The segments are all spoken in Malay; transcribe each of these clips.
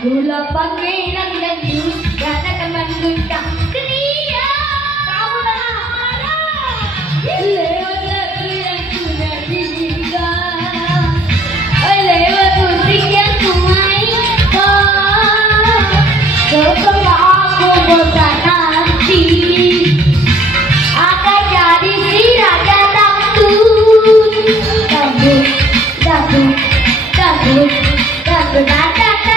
Akulah pangeran dangdut dan akan mengguncang dunia. Kamu tak marah. Lewat lagu yang ku nyanyikan, lewat musik yang ku mainkan, setelah aku bosan nanti akan jadi si raja dangdut. Dangdut, dangdut, dangdut, dangdut, dangdut.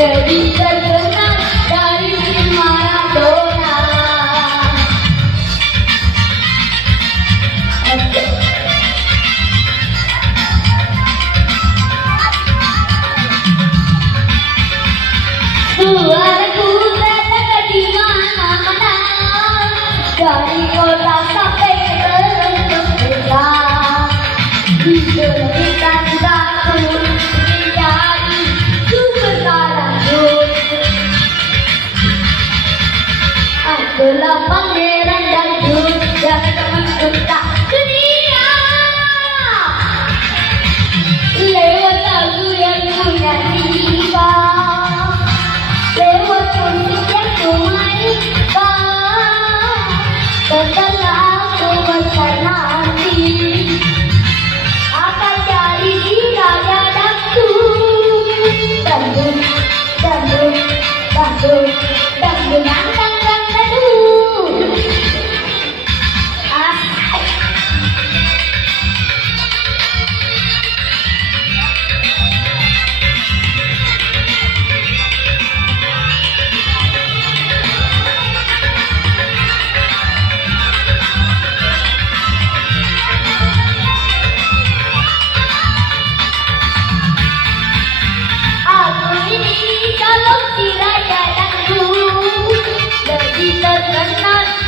Lebih terkenal dari Maradona. Suaraku terdengar di mana-mana, dari kota sampai ke pelosok desa. Di televisi satu menjadi akulah pangeran dangdut yang akan mengguncang dunia. Lewat lagu yang ku nyanyikan, lewat musik yang ku mainkan, setelah aku bosan nanti akan jadi si raja dangdut. Dangdut, dangdut, dangdut, dangdut, dangdut.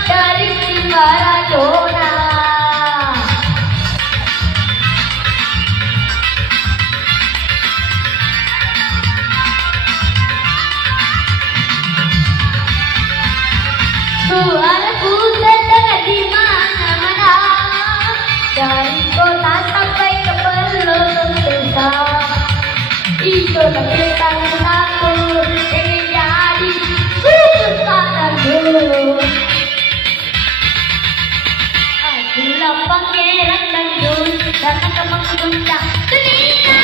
Dari Maradona. Suaraku terdengar di mana-mana, dari kota sampai ke pelosok desa. Itulah cita-citaku ingin jadi superstar dangdut. Akulah pangeran dangdut dan akan mengguncang dunia.